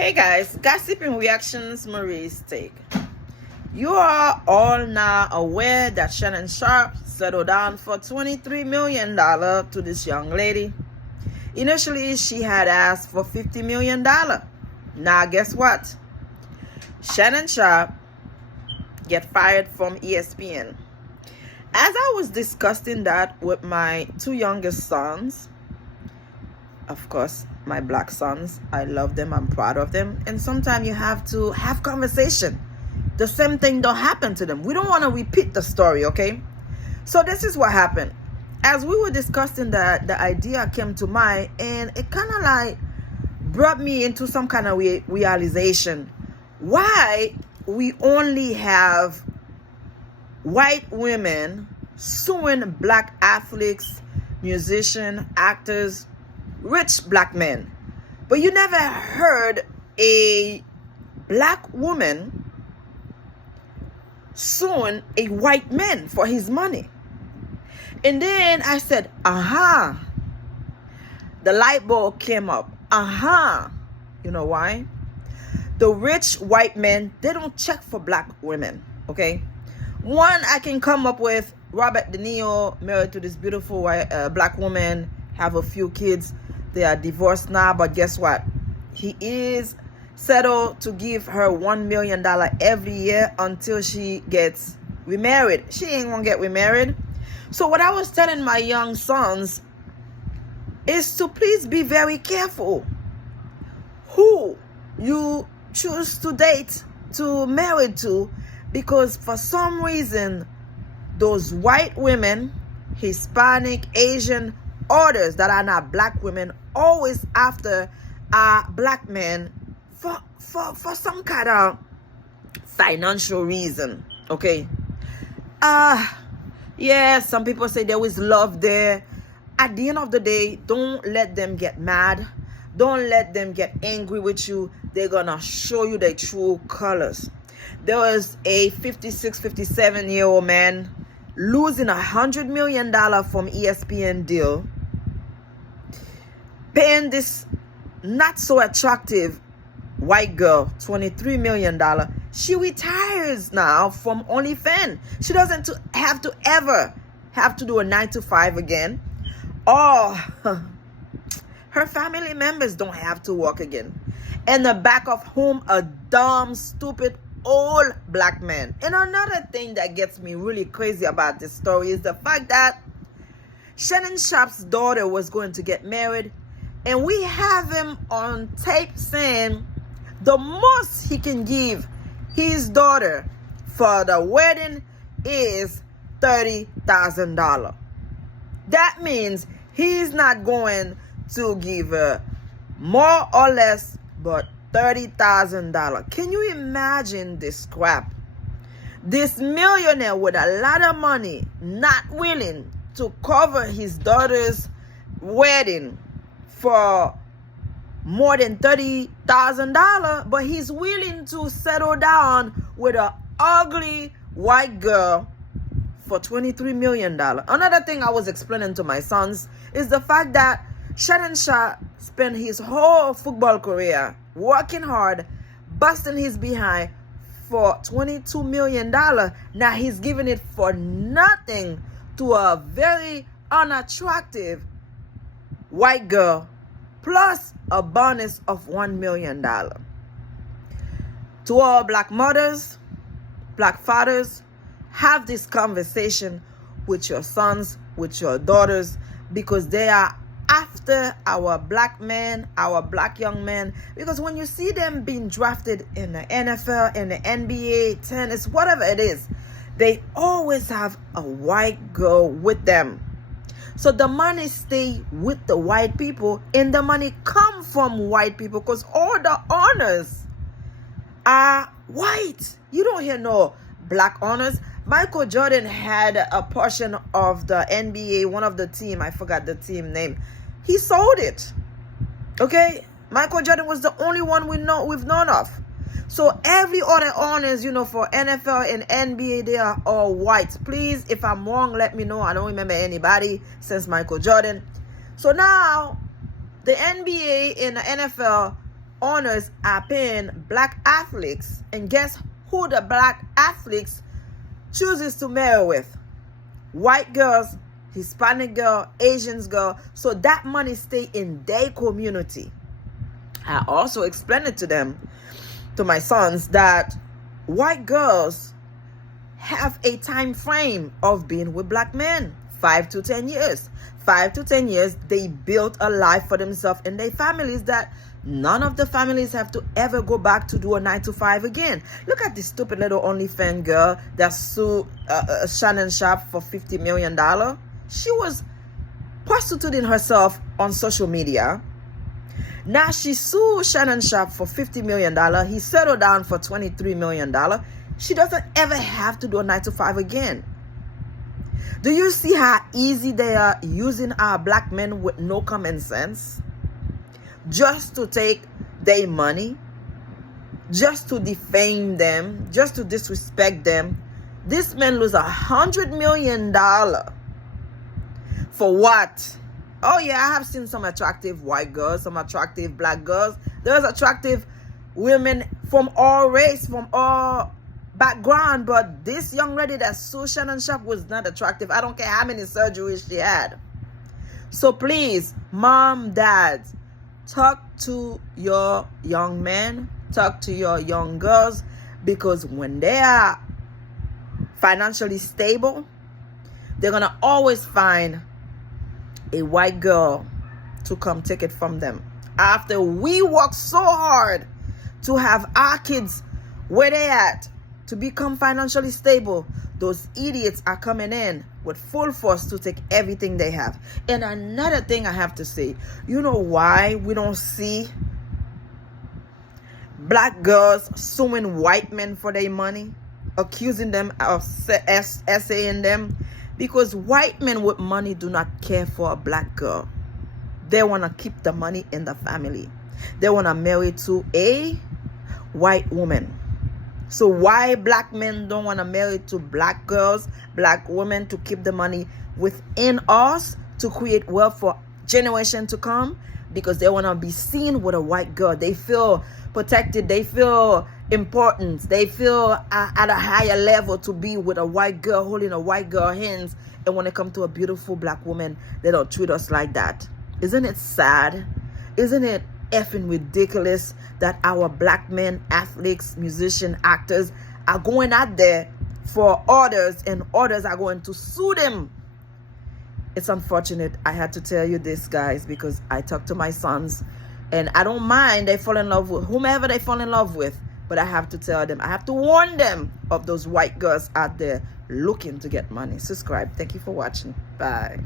Hey guys, gossiping reactions, Marie's take. You are all now aware that Shannon Sharpe settled down for $23 million to this young lady. Initially, she had asked for $50 million. Now, guess what? Shannon Sharpe get fired from ESPN. As I was discussing that with my two youngest sons, of course, my black sons, I love them, I'm proud of them, and sometimes you have to have conversation. The same thing don't happen to them. We don't want to repeat the story, okay? So this is what happened. As we were discussing that, the idea came to mind, and it kind of like brought me into some kind of realization. Why we only have white women suing black athletes, musicians, actors, rich black men, but you never heard a black woman suing a white man for his money. And then I said, the light bulb came up. You know why? The rich white men, they don't check for black women, okay? One, I can come up with Robert De Niro, married to this beautiful white, black woman, have a few kids. They are divorced now, but guess what? He is settled to give her $1 million every year until she gets remarried. She ain't gonna get remarried. So what I was telling my young sons is to please be very careful who you choose to date, to marry to, because for some reason, those white women, Hispanic, Asian, others that are not black women, always after black men for some kind of financial reason, okay? Yeah, some people say there is love there. At the end of the day, don't let them get mad. Don't let them get angry with you. They're gonna show you their true colors. There was a 56, 57-year-old man losing $100 million from ESPN deal, paying this not so attractive white girl $23 million. She retires now from OnlyFans. She doesn't have to ever have to do a 9 to 5 again. Or her family members don't have to work again. In the back of whom a dumb, stupid, old black man. And another thing that gets me really crazy about this story is the fact that Shannon Sharpe's daughter was going to get married, and we have him on tape saying the most he can give his daughter for the wedding is $30,000. That means he's not going to give her more or less but $30,000. Can you imagine this crap? This millionaire with a lot of money not willing to cover his daughter's wedding for more than $30,000, but he's willing to settle down with an ugly white girl for $23 million. Another thing I was explaining to my sons is the fact that Shannon Sharpe spent his whole football career working hard, busting his behind for $22 million. Now he's giving it for nothing to a very unattractive white girl, plus a bonus of $1 million. To all black mothers, black fathers, have this conversation with your sons, with your daughters, because they are after our black men, our black young men. Because when you see them being drafted in the NFL, in the NBA, tennis, whatever it is, they always have a white girl with them. So the money stay with the white people, and the money come from white people, because all the honors are white. You don't hear no black honors. Michael Jordan had a portion of the NBA, one of the team, I forgot the team name. He sold it. Okay? Michael Jordan was the only one we've known of. So every other honors, for NFL and NBA, they are all white. Please, if I'm wrong, let me know. I don't remember anybody since Michael Jordan. So now, the NBA and the NFL owners are paying black athletes, and guess who the black athletes chooses to marry with? White girls, Hispanic girl, Asians girl. So that money stay in their community. I also explained it to them, to my sons, that white girls have a time frame of being with black men, 5 to 10 years. 5 to 10 years, they built a life for themselves and their families that none of the families have to ever go back to do a 9 to 5 again. Look at this stupid little OnlyFans girl that sued Shannon Sharpe for $50 million. She was prostituting herself on social media. Now she sued Shannon Sharpe for $50 million. He settled down for $23 million. She doesn't ever have to do a 9 to 5 again. Do you see how easy they are using our black men with no common sense? Just to take their money, just to defame them, just to disrespect them. This man lose $100 million. For what? Oh yeah, I have seen some attractive white girls, some attractive black girls. There's attractive women from all race, from all background, but this young lady that sued Shannon Sharpe was not attractive. I don't care how many surgeries she had. So please, mom, dad, talk to your young men, talk to your young girls, because when they are financially stable, they're gonna always find a white girl to come take it from them. After we work so hard to have our kids where they at, to become financially stable, those idiots are coming in with full force to take everything they have. And another thing I have to say, you know why we don't see black girls suing white men for their money, accusing them of essaying them? Because white men with money do not care for a black girl. They want to keep the money in the family. They want to marry to a white woman. So why black men don't want to marry to black girls, black women, to keep the money within us, to create wealth for generation to come? Because they want to be seen with a white girl. They feel protected. They feel important. They feel at a higher level to be with a white girl, holding a white girl hands. And when it comes to a beautiful black woman, they don't treat us like that. Isn't it sad? Isn't it effing ridiculous that our black men, athletes, musicians, actors are going out there for orders, and orders are going to sue them? It's unfortunate. I had to tell you this, guys, because I talk to my sons, and I don't mind they fall in love with whomever they fall in love with, but I have to tell them, I have to warn them of those white girls out there looking to get money. Subscribe. Thank you for watching. Bye.